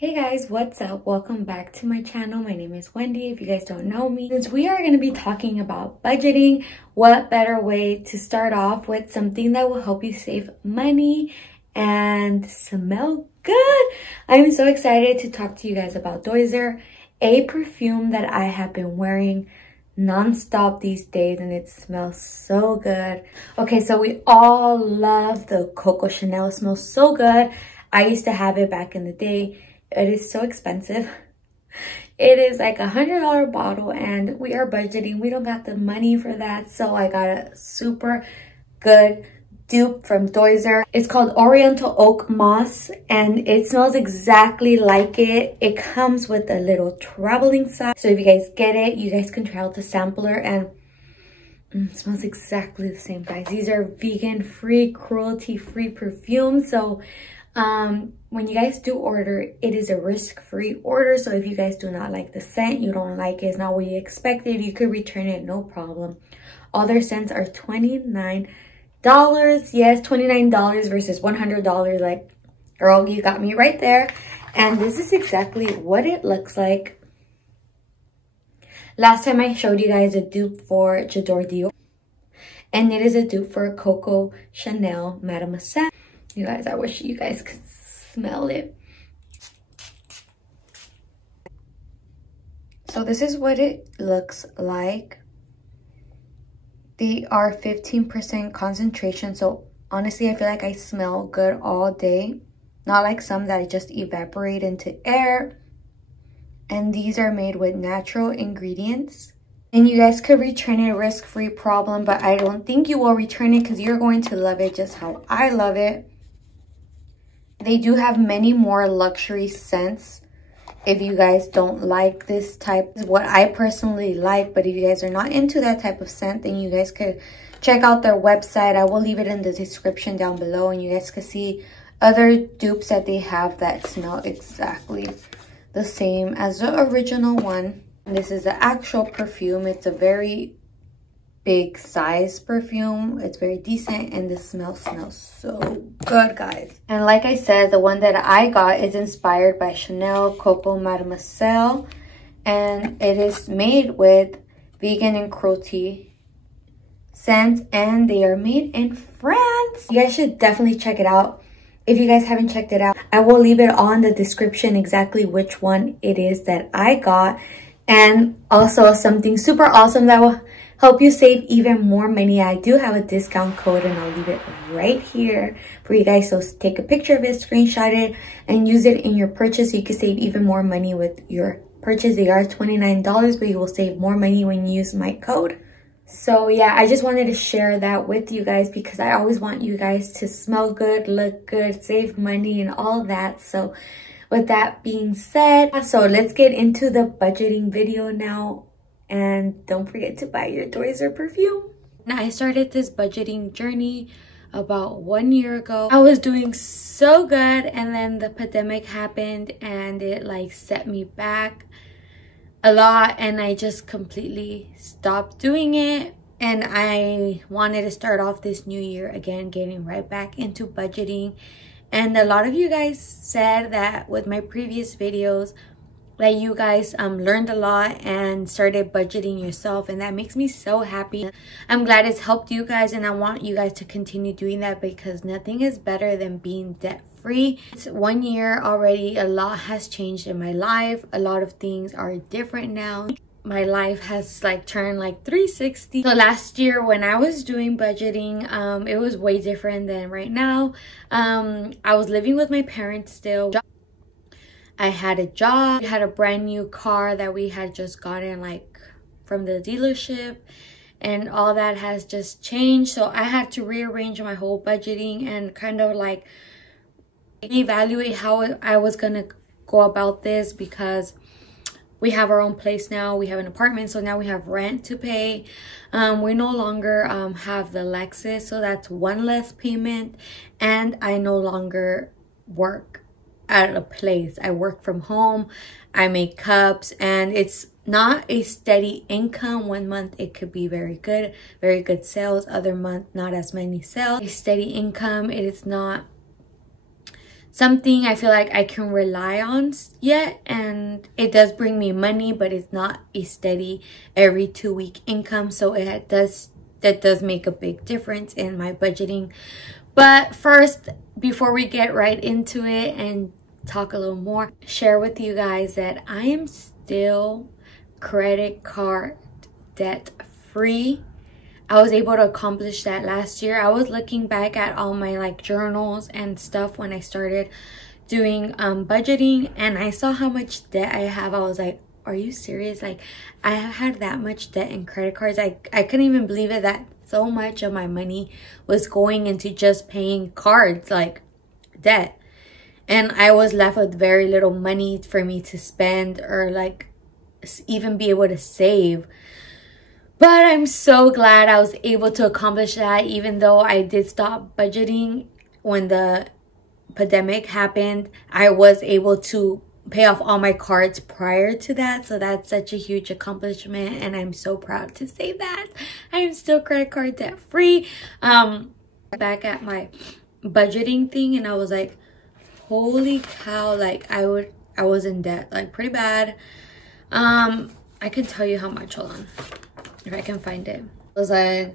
Hey guys, what's up? Welcome back to my channel. My name is Wendy, if you guys don't know me. Since we are going to be talking about budgeting, what better way to start off with something that will help you save money and smell good? I'm so excited to talk to you guys about DOSSIER, a perfume that I have been wearing non-stop these days and it smells so good. Okay, so we all love the Coco Chanel. It smells so good. I used to have it back in the day. It is so expensive. It is like $100 bottle and we are budgeting. We don't got the money for that. So I got a super good dupe from DOSSIER. It's called Oriental Oakmoss and it smells exactly like it. It comes with a little traveling size. So if you guys get it, you guys can try out the sampler and it smells exactly the same, guys. These are vegan-free, cruelty-free perfumes. So when you guys do order, it is a risk-free order. So if you guys do not like the scent, you don't like it, it's not what you expected, you could return it, no problem. All their scents are $29. Yes, $29 versus $100. Like, girl, you got me right there. And this is exactly what it looks like. Last time I showed you guys a dupe for J'adore Dior, and it is a dupe for Coco Chanel Mademoiselle. You guys, I wish you guys could smell it. So this is what it looks like. They are 15% concentration. So honestly, I feel like I smell good all day. Not like some that just evaporate into air. And these are made with natural ingredients. And you guys could return it, risk-free problem. But I don't think you will return it because you're going to love it just how I love it. They do have many more luxury scents if you guys don't like this type. This is what I personally like, but if you guys are not into that type of scent, then you guys could check out their website. I will leave it in the description down below and you guys can see other dupes that they have that smell exactly the same as the original one. And this is the actual perfume. It's a very big size perfume. It's very decent and the smell smells so good, guys. And like I said, the one that I got is inspired by Chanel Coco Mademoiselle, and it is made with vegan and cruelty scents, and they are made in France. You guys should definitely check it out. If you guys haven't checked it out, I will leave it on the description exactly which one it is that I got. And also something super awesome that will help you save even more money. I do have a discount code and I'll leave it right here for you guys. So take a picture of it, screenshot it, and use it in your purchase so you can save even more money with your purchase. They are $29, but you will save more money when you use my code. So yeah, I just wanted to share that with you guys because I always want you guys to smell good, look good, save money and all that. So with that being said, so let's get into the budgeting video now. And don't forget to buy your DOSSIER perfume. Now, I started this budgeting journey about 1 year ago. I was doing so good and then the pandemic happened and it like set me back a lot and I just completely stopped doing it. And I wanted to start off this new year again, getting right back into budgeting. And a lot of you guys said that with my previous videos that you guys learned a lot and started budgeting yourself, and that makes me so happy. I'm glad it's helped you guys and I want you guys to continue doing that because nothing is better than being debt-free. It's 1 year already. A lot has changed in my life. A lot of things are different now. My life has like turned like 360. So last year when I was doing budgeting, it was way different than right now. I was living with my parents still. I had a job. We had a brand new car that we had just gotten like from the dealership, and all that has just changed. So I had to rearrange my whole budgeting and kind of like evaluate how I was gonna go about this because we have our own place now. We have an apartment, so now we have rent to pay. We no longer have the Lexus, so that's one less payment, and I no longer work at a place. I work from home. I make cups and it's not a steady income. 1 month it could be very good sales, other month not as many sales. A steady income, it is not something I feel like I can rely on yet, and it does bring me money, but it's not a steady every 2-week income. So that does make a big difference in my budgeting. But first, before we get right into it and talk a little more, share with you guys that I am still credit card debt free. I was able to accomplish that last year. I was looking back at all my like journals and stuff when I started doing budgeting, and I saw how much debt I have. I was like, are you serious? Like, I had that much debt in credit cards. I couldn't even believe it that so much of my money was going into just paying cards, like debt. And I was left with very little money for me to spend or like even be able to save. But I'm so glad I was able to accomplish that, even though I did stop budgeting when the pandemic happened. I was able to pay off all my cards prior to that. So that's such a huge accomplishment, and I'm so proud to say that I am still credit card debt free. Back at my budgeting thing, and I was like, holy cow, like I was in debt, like pretty bad. I can tell you how much. Hold on, if I can find it. It was like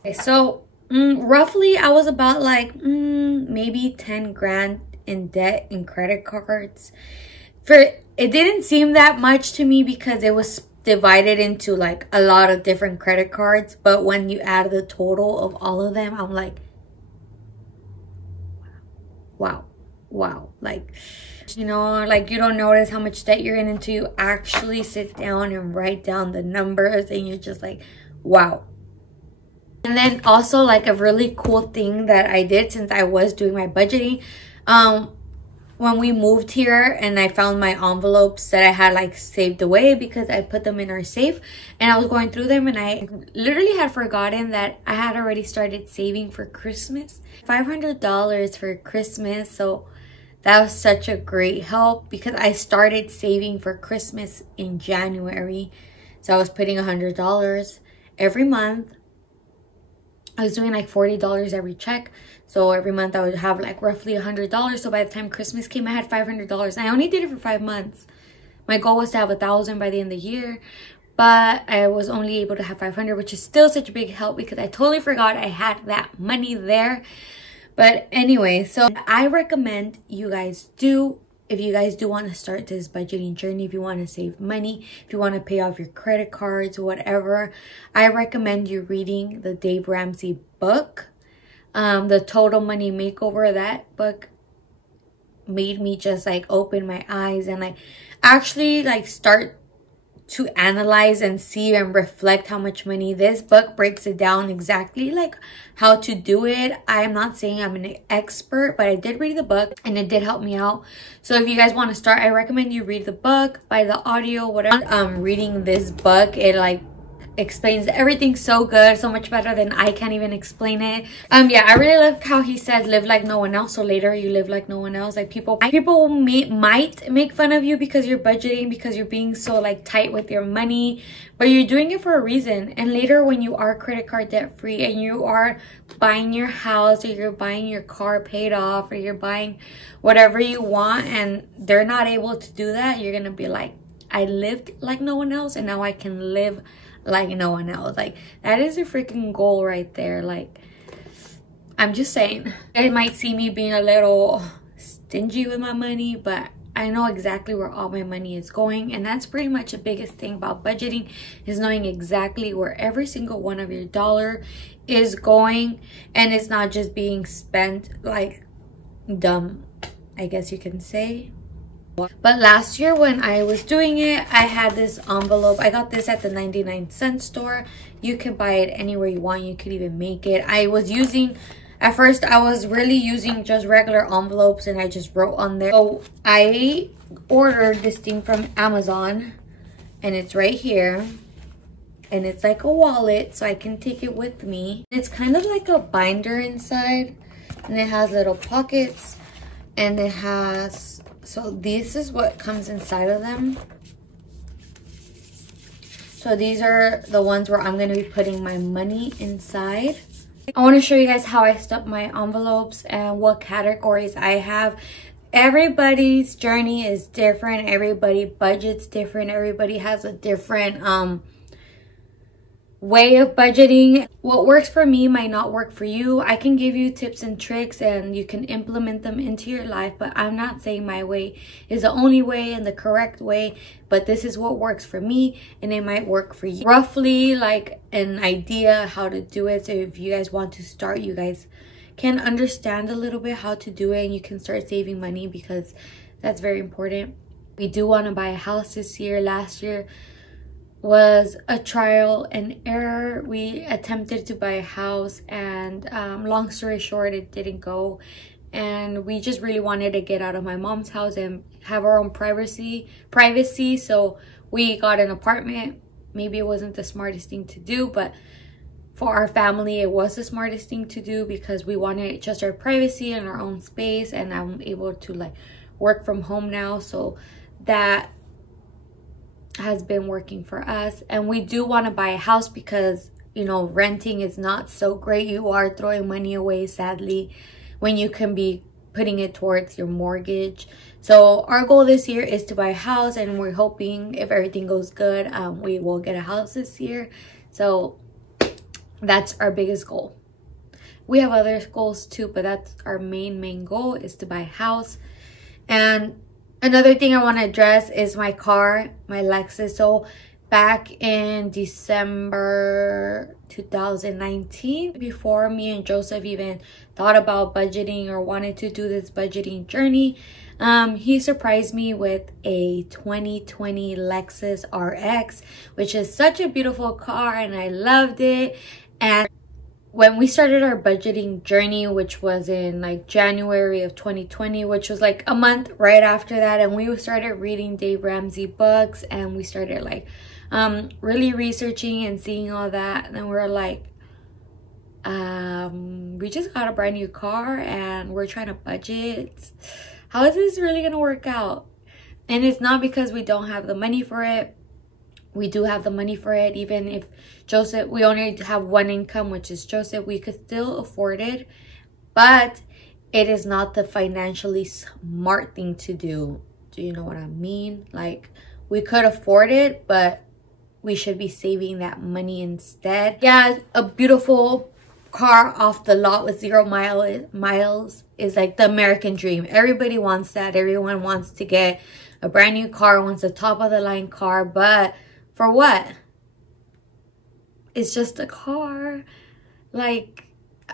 okay, so roughly I was about like maybe 10 grand in debt in credit cards. It didn't seem that much to me because it was divided into like a lot of different credit cards, but when you add the total of all of them, I'm like, wow, like, you know, like you don't notice how much debt you're in until you actually sit down and write down the numbers, and you're just like, wow. And then also like a really cool thing that I did since I was doing my budgeting, when we moved here and I found my envelopes that I had like saved away because I put them in our safe, and I was going through them, and I literally had forgotten that I had already started saving for Christmas. $500 for Christmas. So that was such a great help because I started saving for Christmas in January. So I was putting $100 every month. I was doing like $40 every check. So every month I would have like roughly $100. So by the time Christmas came, I had $500. And I only did it for 5 months. My goal was to have 1,000 by the end of the year. But I was only able to have 500, which is still such a big help because I totally forgot I had that money there. But anyway, so I recommend you guys do, if you guys do want to start this budgeting journey, if you want to save money, if you want to pay off your credit cards, whatever, I recommend you reading the Dave Ramsey book, The Total Money Makeover. That book made me just like open my eyes and like actually like start to analyze and see and reflect how much money. This book breaks it down exactly like how to do it. I'm not saying I'm an expert, but I did read the book and it did help me out. So if you guys want to start, I recommend you read the book, buy the audio, whatever. Reading this book, it like explains everything so good, so much better than I can't even explain it. Yeah, I really love how he said live like no one else, so later you live like no one else. Like people might make fun of you because you're budgeting, because you're being so like tight with your money, but you're doing it for a reason. And later when you are credit card debt free and you are buying your house, or you're buying your car paid off, or you're buying whatever you want, and they're not able to do that, you're gonna be like, I lived like no one else and now I can live like no one else. Like that is a freaking goal right there. Like I'm just saying, it might see me being a little stingy with my money, but I know exactly where all my money is going. And that's pretty much the biggest thing about budgeting, is knowing exactly where every single one of your dollar is going, and it's not just being spent like dumb, I guess you can say. But last year when I was doing it, I had this envelope. I got this at the 99-cent store. You can buy it anywhere you want. You could even make it. At first I was really using just regular envelopes, and I just wrote on there. So I ordered this thing from Amazon, and it's right here, and it's like a wallet, so I can take it with me. It's kind of like a binder inside, and it has little pockets, and it has, so this is what comes inside of them. So these are the ones where I'm going to be putting my money inside. I want to show you guys how I stuff my envelopes and what categories I have. Everybody's journey is different. Everybody budgets different. Everybody has a different way of budgeting. What works for me might not work for you. I can give you tips and tricks and you can implement them into your life, but I'm not saying my way is the only way and the correct way, but this is what works for me and it might work for you. Roughly like an idea how to do it, so if you guys want to start, you guys can understand a little bit how to do it and you can start saving money, because that's very important. We do want to buy a house this year. Last year was a trial and error. We attempted to buy a house and long story short, it didn't go, and we just really wanted to get out of my mom's house and have our own privacy. So we got an apartment. Maybe it wasn't the smartest thing to do, but for our family it was the smartest thing to do, because we wanted just our privacy and our own space, and I'm able to like work from home now, so that has been working for us. And we do want to buy a house because, you know, renting is not so great. You are throwing money away, sadly, when you can be putting it towards your mortgage. So our goal this year is to buy a house, and we're hoping if everything goes good, we will get a house this year. So that's our biggest goal. We have other goals too, but that's our main goal, is to buy a house. And another thing I want to address is my car, my Lexus. So back in December 2019, before me and Joseph even thought about budgeting or wanted to do this budgeting journey, he surprised me with a 2020 Lexus RX, which is such a beautiful car and I loved it. And when we started our budgeting journey, which was in like January of 2020, which was like a month right after that, and we started reading Dave Ramsey books, and we started like really researching and seeing all that, and then we were like, we just got a brand new car and we're trying to budget. How is this really gonna work out? And it's not because we don't have the money for it. We do have the money for it. Even if Joseph, we only have one income, which is Joseph, we could still afford it, but it is not the financially smart thing to do. Do you know what I mean? Like, we could afford it, but we should be saving that money instead. Yeah, a beautiful car off the lot with 0 miles is like the American dream. Everybody wants that. Everyone wants to get a brand new car, wants a top of the line car, but for what? It's just a car. Like,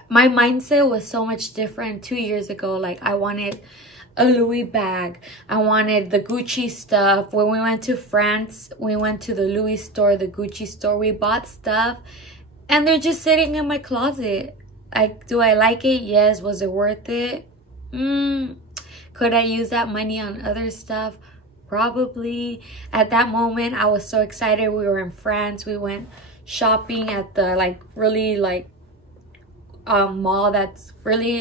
my mindset was so much different 2 years ago. Like, I wanted a Louis bag. I wanted the Gucci stuff. When we went to France, we went to the Louis store, the Gucci store. We bought stuff and they're just sitting in my closet. Like, do I like it? Yes. Was it worth it? Could I use that money on other stuff? Probably. At that moment, I was so excited. We were in France. We went shopping at the like really like mall that's really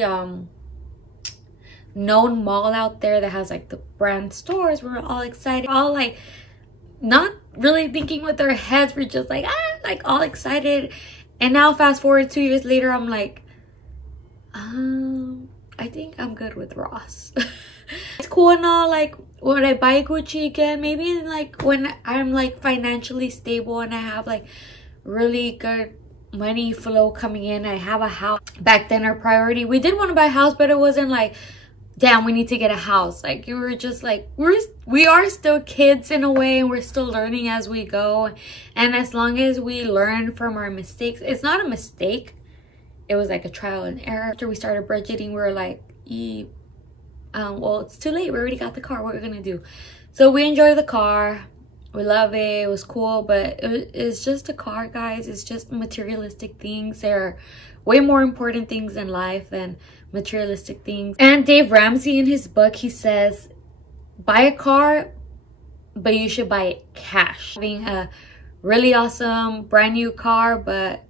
known mall out there that has like the brand stores. We were all excited, all like not really thinking with our heads. We're just like like all excited. And now fast forward 2 years later, I'm like, I think I'm good with Ross. It's cool and all, like, would I buy Gucci again? Maybe like when I'm like financially stable and I have like really good money flow coming in, I have a house. Back then our priority, we did want to buy a house, but it wasn't like, damn, we need to get a house. Like, you were just like, we are still kids in a way, and we're still learning as we go. And as long as we learn from our mistakes, it's not a mistake, it was like a trial and error. After we started budgeting, we were like, well, it's too late, we already got the car, what are we gonna do? So we enjoy the car, we love it, it was cool, but it's just a car, guys. It's just materialistic things. There are way more important things in life than materialistic things. And Dave Ramsey, in his book, he says, buy a car, but you should buy it cash. Having a really awesome brand new car, but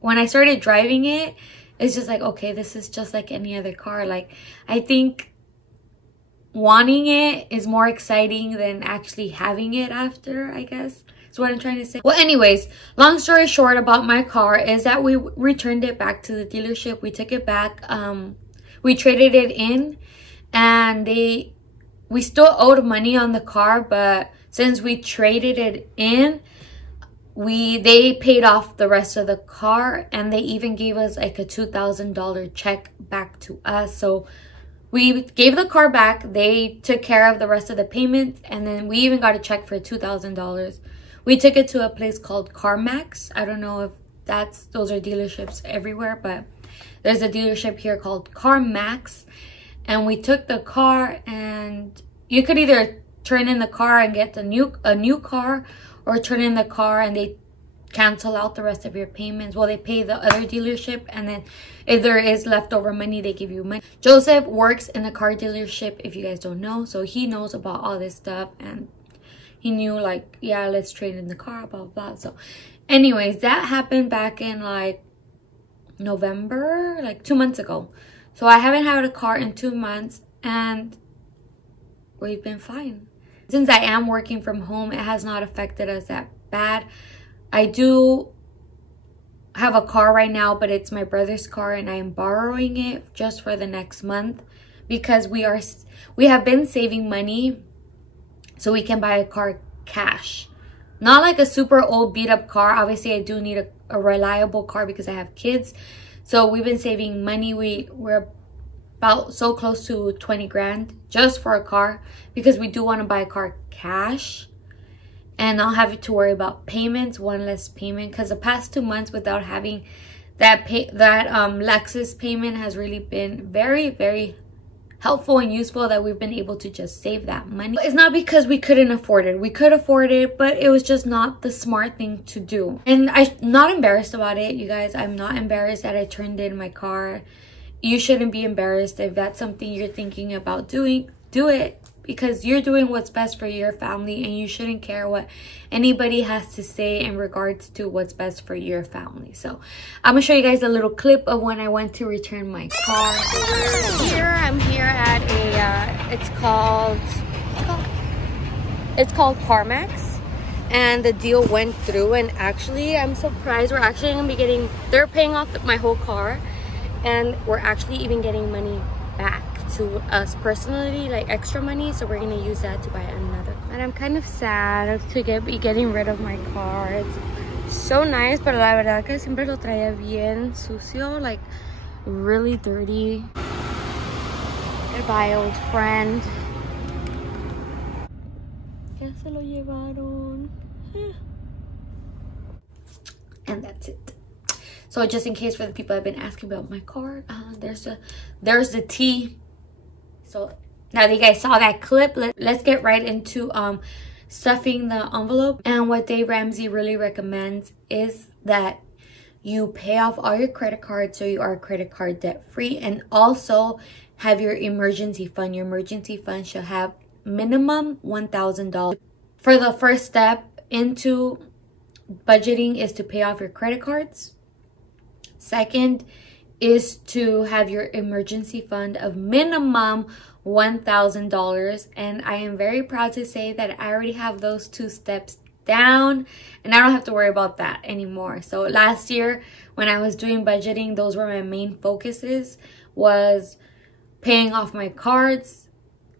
when I started driving it, it's just like, okay, this is just like any other car. Like, I think wanting it is more exciting than actually having it after, I guess. That's what I'm trying to say. Well, anyways, long story short about my car is that we returned it back to the dealership. We took it back. We traded it in, and we still owed money on the car, but since we traded it in, they paid off the rest of the car, and they even gave us like a $2,000 check back to us. So we gave the car back. They took care of the rest of the payments, and then we even got a check for $2,000. We took it to a place called CarMax. I don't know if those are dealerships everywhere, but there's a dealership here called CarMax. And we took the car, and you could either turn in the car and get a new car, or turn in the car and they cancel out the rest of your payments. Well, they pay the other dealership, and then if there is leftover money, they give you money. Joseph works in a car dealership, if you guys don't know, so he knows about all this stuff, and he knew like, yeah, let's trade in the car, blah blah blah. So anyways, that happened back in like November, like 2 months ago. So I haven't had a car in 2 months, and we've been fine. Since I am working from home, it has not affected us that bad. I do have a car right now, but it's my brother's car, and I am borrowing it just for the next month because we have been saving money so we can buy a car cash. Not like a super old beat up car. Obviously, I do need a reliable car because I have kids. So we've been saving money. We're about so close to 20 grand just for a car because we do want to buy a car cash and not have to worry about payments, one less payment, because the past 2 months without having that Lexus payment has really been very, very helpful and useful, that we've been able to just save that money. It's not because we couldn't afford it. We could afford it, but it was just not the smart thing to do. And I'm not embarrassed about it, you guys. I'm not embarrassed that I turned in my car. You shouldn't be embarrassed. If that's something you're thinking about doing, do it, because you're doing what's best for your family, and you shouldn't care what anybody has to say in regards to what's best for your family. So I'm gonna show you guys a little clip of when I went to return my car. I'm here at a it's called CarMax, and the deal went through, and actually I'm surprised we're actually gonna be they're paying off my whole car, and we're actually even getting money back to us personally, like extra money. So we're gonna use that to buy another car. And I'm kind of sad to be getting rid of my car. It's so nice, pero la verdad que siempre lo traía bien sucio, like really dirty. Goodbye, old friend. Ya se lo llevaron. And that's it. So just in case for the people that have been asking about my car, there's the tea. So now that you guys saw that clip, let's get right into stuffing the envelope. And what Dave Ramsey really recommends is that you pay off all your credit cards so you are credit card debt free, and also have your emergency fund. Your emergency fund should have minimum $1,000. For the first step into budgeting is to pay off your credit cards. Second is to have your emergency fund of minimum $1,000. And I am very proud to say that I already have those 2 steps down, and I don't have to worry about that anymore. So last year when I was doing budgeting, those were my main focuses, was paying off my cards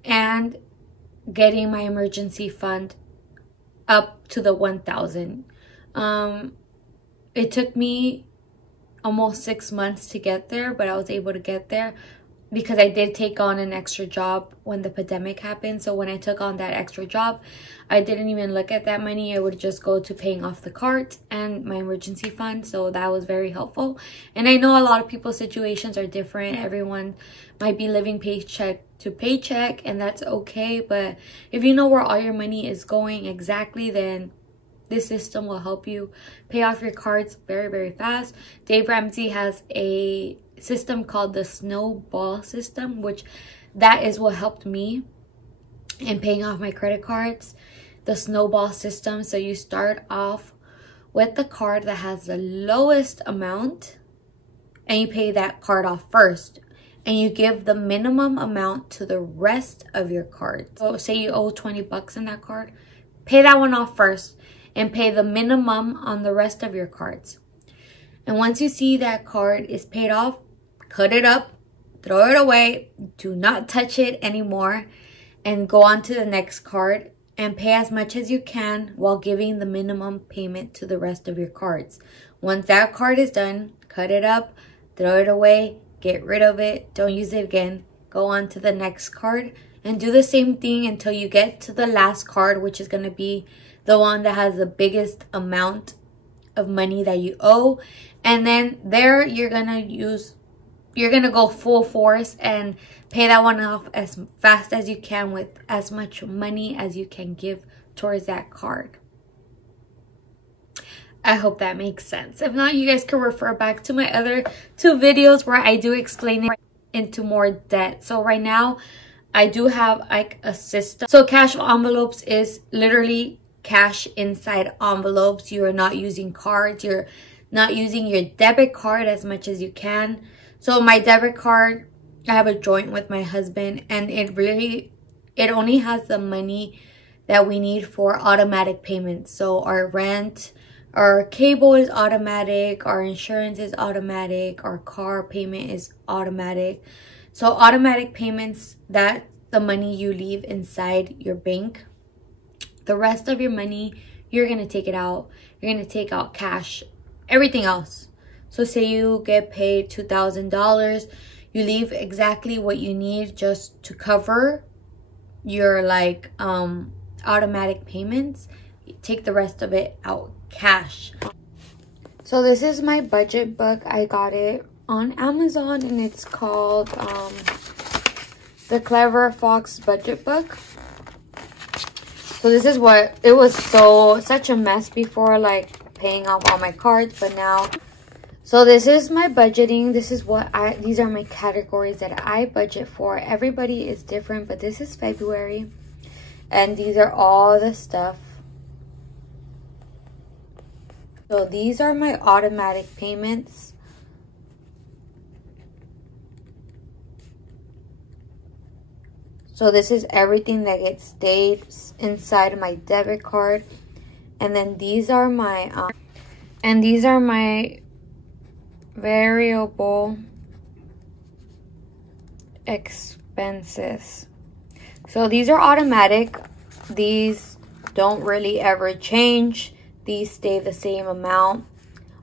and getting my emergency fund up to the 1,000. It took me almost 6 months to get there, but I was able to get there because I did take on an extra job when the pandemic happened. So when I took on that extra job, I didn't even look at that money. I would just go to paying off the cards and my emergency fund. So that was very helpful. And I know a lot of people's situations are different. Everyone might be living paycheck to paycheck, and that's okay. But if you know where all your money is going exactly, then this system will help you pay off your cards very, very fast. Dave Ramsey has a system called the snowball system, which that is what helped me in paying off my credit cards. The snowball system. So you start off with the card that has the lowest amount, and you pay that card off first, and you give the minimum amount to the rest of your cards. So say you owe 20 bucks in that card, pay that one off first. and pay the minimum on the rest of your cards. And once you see that card is paid off, cut it up, throw it away, do not touch it anymore, and go on to the next card and pay as much as you can while giving the minimum payment to the rest of your cards. Once that card is done, cut it up, throw it away, get rid of it, don't use it again, go on to the next card, and do the same thing until you get to the last card, which is going to be the one that has the biggest amount of money that you owe. And then there you're gonna go full force and pay that one off as fast as you can with as much money as you can give towards that card. I hope that makes sense. If not, you guys can refer back to my other 2 videos where I do explain it into more depth. So right now I do have like a system. So cash envelopes is literally cash inside envelopes. You are not using cards. You're not using your debit card as much as you can. So my debit card, I have a joint with my husband, and it only has the money that we need for automatic payments. So our rent, our cable is automatic, our insurance is automatic, our car payment is automatic. So automatic payments, that's the money you leave inside your bank. The rest of your money, you're going to take it out. You're going to take out cash, everything else. So say you get paid $2,000, you leave exactly what you need just to cover your like automatic payments. You take the rest of it out cash. So this is my budget book. I got it on Amazon and it's called The Clever Fox Budget Book. So this is what it was, such a mess before, like paying off all my cards, but now. So this is my budgeting. This is these are my categories that I budget for. Everybody is different, but this is February. And these are all the stuff. So these are my automatic payments. So this is everything that gets stayed inside my debit card. And then these are my variable expenses. So these are automatic. These don't really ever change. These stay the same amount.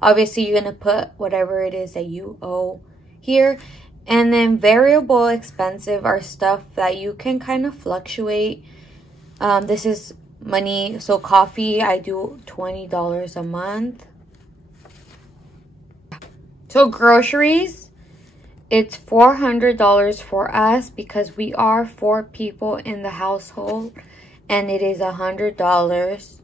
Obviously, you're going to put whatever it is that you owe here. And then variable expensive are stuff that you can kind of fluctuate. This is money. So coffee, I do $20 a month. So groceries, it's $400 for us because we are 4 people in the household, and it is $100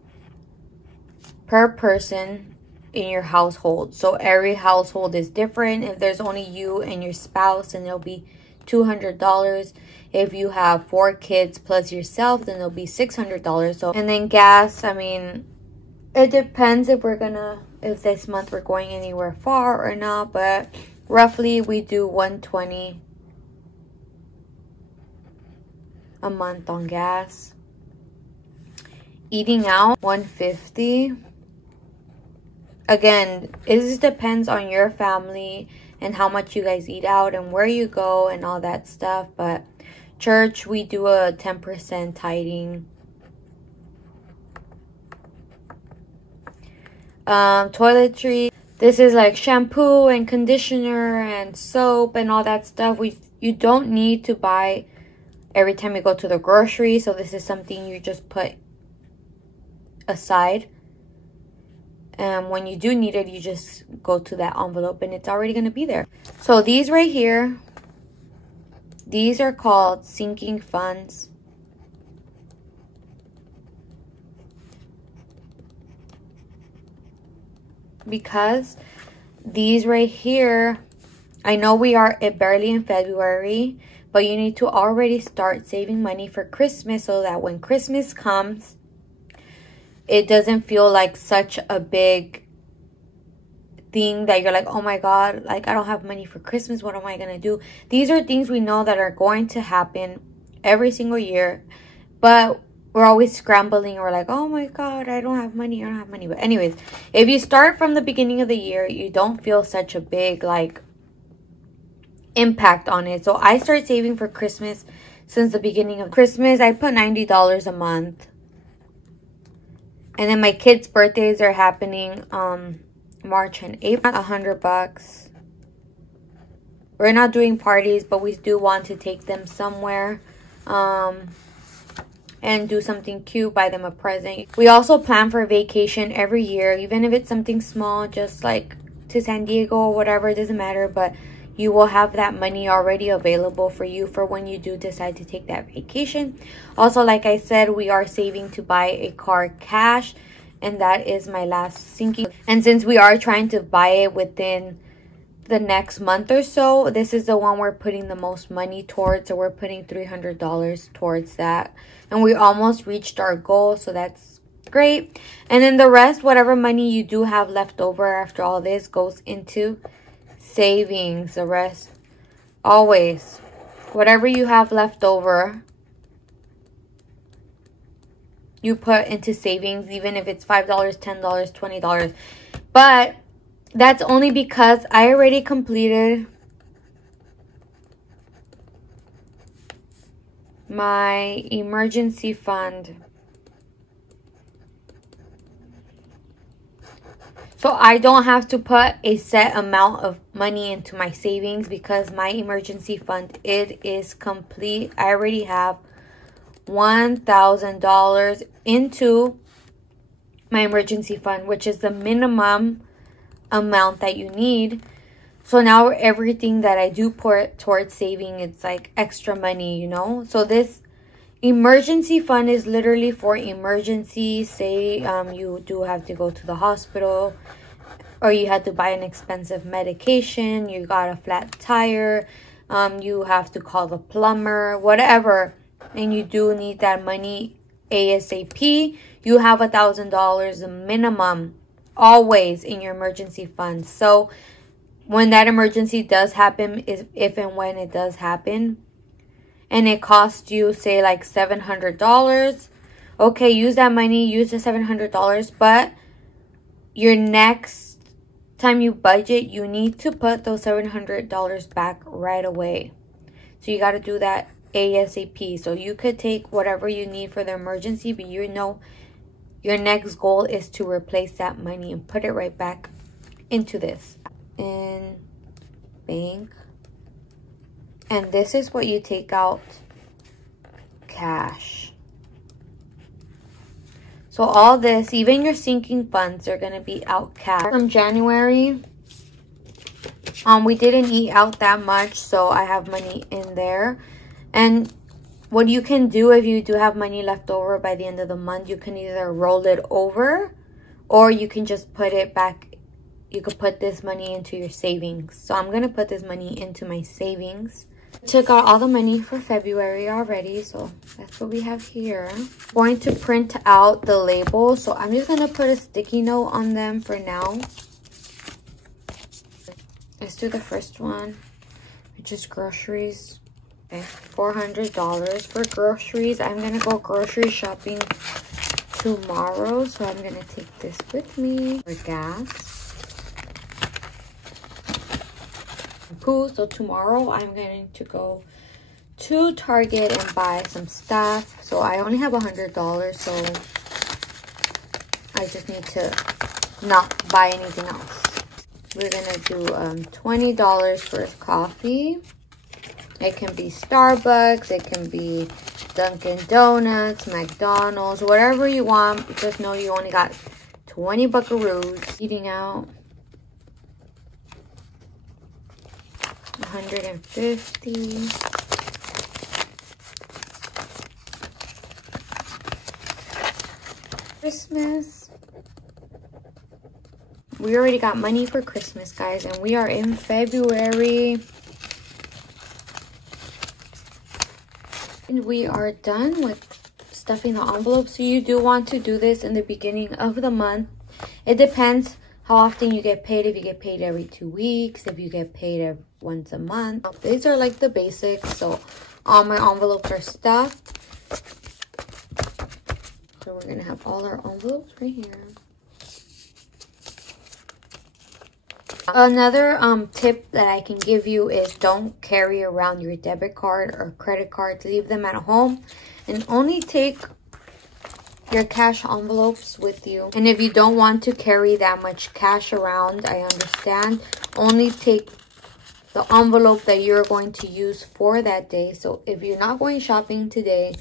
per person in your household. So every household is different. If there's only you and your spouse, then it'll be $200. If you have 4 kids plus yourself, then it'll be $600. So, and then gas, I mean, it depends if this month we're going anywhere far or not, but roughly we do $120 a month on gas. Eating out, $150. Again, it just depends on your family and how much you guys eat out and where you go and all that stuff. But church, we do a 10% tithing. Toiletry, this is like shampoo and conditioner and soap and all that stuff. You don't need to buy every time you go to the grocery, so this is something you just put aside. When you do need it, you just go to that envelope and it's already going to be there. So these right here, these are called sinking funds. Because these right here, I know we are barely in February, but you need to already start saving money for Christmas so that when Christmas comes, it doesn't feel like such a big thing that you're like, oh my God, like I don't have money for Christmas. What am I going to do? These are things we know that are going to happen every single year. But we're always scrambling. We're like, oh my God, I don't have money. I don't have money. But anyways, if you start from the beginning of the year, you don't feel such a big like impact on it. So I started saving for Christmas since the beginning of Christmas. I put $90 a month. And then my kids' birthdays are happening March and April. $100. We're not doing parties, but we do want to take them somewhere. And do something cute, buy them a present. We also plan for a vacation every year, even if it's something small, just like to San Diego or whatever, it doesn't matter. But you will have that money already available for you for when you do decide to take that vacation. Also, like I said, we are saving to buy a car cash, and that is my last sinking. And since we are trying to buy it within the next month or so, this is the one we're putting the most money towards. So we're putting $300 towards that, and we almost reached our goal, so that's great. And then the rest, whatever money you do have left over after all this, goes into savings. The rest, always, whatever you have left over, you put into savings, even if it's $5, $10, $20. But that's only because I already completed my emergency fund. So I don't have to put a set amount of money into my savings because my emergency fund, it is complete. I already have $1,000 into my emergency fund, which is the minimum amount that you need. So now everything that I do put towards saving, it's like extra money, you know. So this emergency fund is literally for emergencies. Say you do have to go to the hospital, or you had to buy an expensive medication, you got a flat tire, you have to call the plumber, whatever, and you do need that money ASAP. You have $1,000 minimum always in your emergency fund. So when that emergency does happen, if and when it does happen, and it costs you, say, like $700, okay, use that money, use the $700, but your next time you budget, you need to put those $700 back right away. So you got to do that ASAP. So you could take whatever you need for the emergency, but you know your next goal is to replace that money and put it right back into this. In bank. And this is what you take out cash. So all this, even your sinking funds, are going to be out cash. From January, we didn't eat out that much, so I have money in there. And what you can do if you do have money left over by the end of the month, you can either roll it over, or you can just put it back. You could put this money into your savings. So I'm going to put this money into my savings. I took out all the money for February already, so that's what we have here. I'm going to print out the labels, so I'm just going to put a sticky note on them for now. Let's do the first one, which is groceries. Okay, $400 for groceries. I'm going to go grocery shopping tomorrow, so I'm going to take this with me. For gas. Cool. So tomorrow I'm going to go to Target and buy some stuff. So I only have $100, so I just need to not buy anything else. We're gonna do $20 for coffee. It can be Starbucks, it can be Dunkin' Donuts, McDonald's, whatever you want. Just know you only got 20 buckaroos. Eating out, 150. Christmas. We already got money for Christmas, guys, and we are in February. And we are done with stuffing the envelopes. So you do want to do this in the beginning of the month. It depends how often you get paid. If you get paid every 2 weeks, if you get paid once a month. These are like the basics. So all my envelopes are stuffed. So we're gonna have all our envelopes right here. Another tip that I can give you is don't carry around your debit card or credit cards. Leave them at home and only take your cash envelopes with you. And if you don't want to carry that much cash around, I understand. Only take the envelope that you're going to use for that day. So if you're not going shopping today,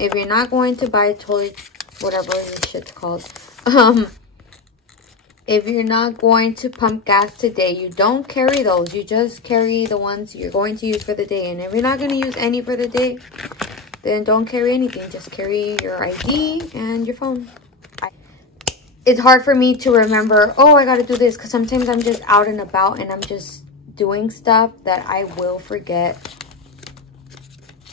if you're not going to buy toilet, whatever this shit's called, if you're not going to pump gas today, you don't carry those. You just carry the ones you're going to use for the day. And if you're not going to use any for the day, then don't carry anything. Just carry your ID and your phone. It's hard for me to remember, oh, I got to do this. Because sometimes I'm just out and about and I'm just doing stuff that I will forget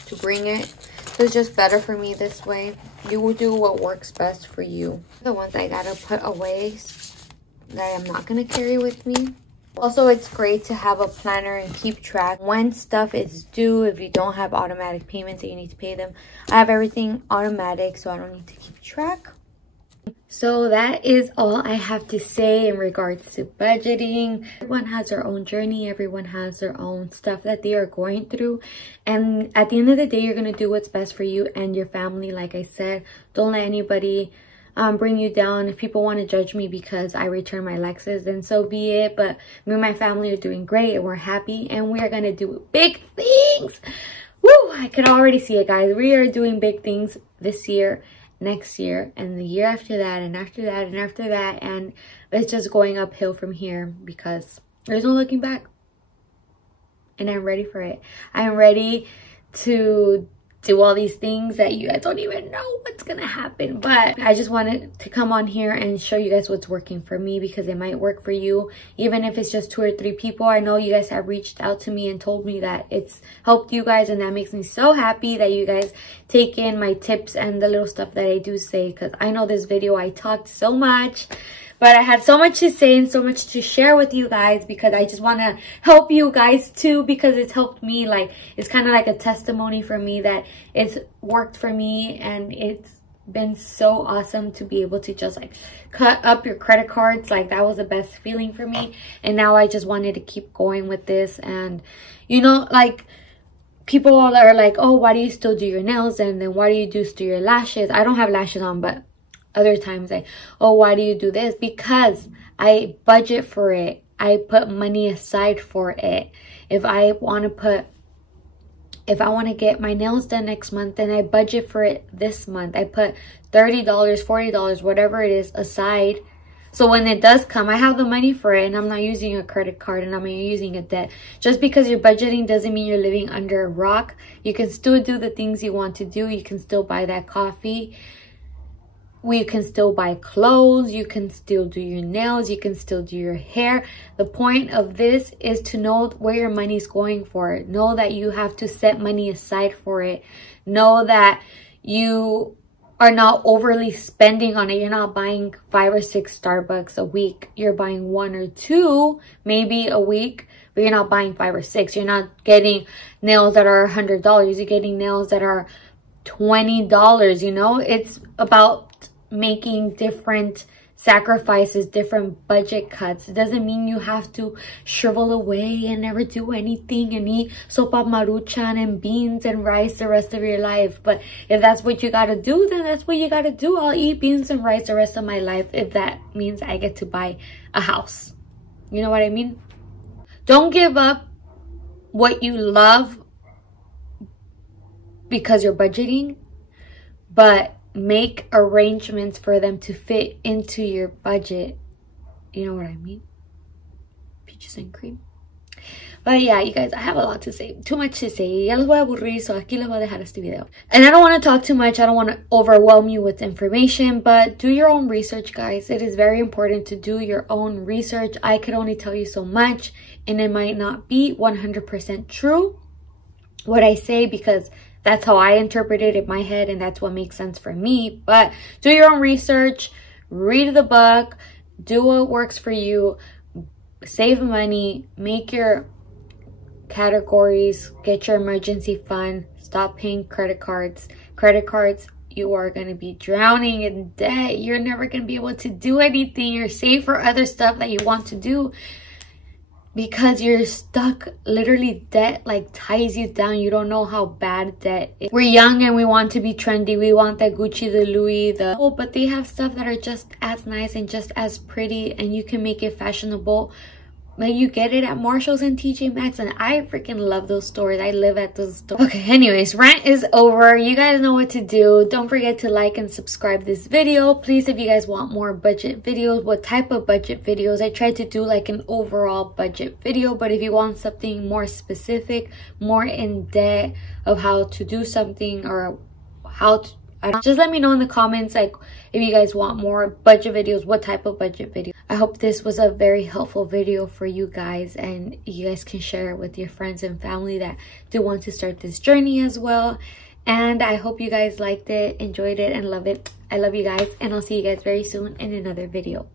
to bring it. So it's just better for me this way. You will do what works best for you. The ones I got to put away that I'm not going to carry with me. Also, it's great to have a planner and keep track when stuff is due. If you don't have automatic payments that you need to pay them, I have everything automatic, so I don't need to keep track. So that is all I have to say in regards to budgeting. Everyone has their own journey. Everyone has their own stuff that they are going through. And at the end of the day, you're going to do what's best for you and your family. Like I said, don't let anybody bring you down. If people want to judge me because I return my Lexus, then so be it. But me and my family are doing great and we're happy and we are going to do big things. Woo! I can already see it, guys. We are doing big things this year, next year, and the year after that, and after that, and after that. And it's just going uphill from here because there's no looking back. And I'm ready for it. I'm ready to do all these things that you guys don't even know what's gonna happen. But I just wanted to come on here and show you guys what's working for me, because it might work for you, even if it's just 2 or 3 people. I know you guys have reached out to me and told me that it's helped you guys, and that makes me so happy that you guys take in my tips and the little stuff that I do say, because I know this video I talked so much, but I had so much to say and so much to share with you guys, because I just want to help you guys too, because it's helped me. Like, it's kind of like a testimony for me that it's worked for me, and it's been so awesome to be able to just like cut up your credit cards. Like, that was the best feeling for me. And now I just wanted to keep going with this. And you know, like, people are like, oh, why do you still do your nails? And then why do you do still your lashes? I don't have lashes on, but other times like, oh, why do you do this? Because I budget for it. I put money aside for it. If I want to get my nails done next month, then I budget for it this month. I put $30, $40, whatever it is, aside. So when it does come, I have the money for it, and I'm not using a credit card, and I'm not using a debt. Just because you're budgeting doesn't mean you're living under a rock. You can still do the things you want to do. You can still buy that coffee. You can still buy clothes. You can still do your nails. You can still do your hair. The point of this is to know where your money is going for. Know that you have to set money aside for it. Know that you are not overly spending on it. You're not buying 5 or 6 Starbucks a week. You're buying 1 or 2 maybe a week, but you're not buying 5 or 6. You're not getting nails that are $100. You're getting nails that are $20. You know, it's about making different sacrifices, different budget cuts. It doesn't mean you have to shrivel away and never do anything and eat sopa maruchan and beans and rice the rest of your life. But if that's what you gotta do, then that's what you gotta do. I'll eat beans and rice the rest of my life if that means I get to buy a house. You know what I mean? Don't give up what you love because you're budgeting, but make arrangements for them to fit into your budget. You know what I mean? Peaches and cream. But yeah, you guys, I have a lot to say. Too much to say. Ya los voy a aburrir, so aquí les voy a dejar este video. And I don't want to talk too much. I don't want to overwhelm you with information, but do your own research, guys. It is very important to do your own research. I could only tell you so much, and it might not be 100% true what I say, because that's how I interpret it in my head, and that's what makes sense for me. But do your own research, read the book, do what works for you, save money, make your categories, get your emergency fund, stop paying credit cards. Credit cards, you are going to be drowning in debt. You're never going to be able to do anything or save for other stuff that you want to do, because you're stuck. Literally, debt like ties you down. You don't know how bad debt is. We're young and we want to be trendy. We want the Gucci, the Louis, but they have stuff that are just as nice and just as pretty, and you can make it fashionable. Like, you get it at Marshall's and TJ Maxx, and I freaking love those stores. I live at those stores. Okay, anyways, rant is over. You guys know what to do. Don't forget to like and subscribe this video. Please, if you guys want more budget videos, what type of budget videos? I tried to do like an overall budget video, but if you want something more specific, more in depth of how to do something, or how to, just let me know in the comments, like, if you guys want more budget videos, what type of budget video. I hope this was a very helpful video for you guys, and you guys can share it with your friends and family that do want to start this journey as well. And I hope you guys liked it, enjoyed it, and love it. I love you guys, and I'll see you guys very soon in another video.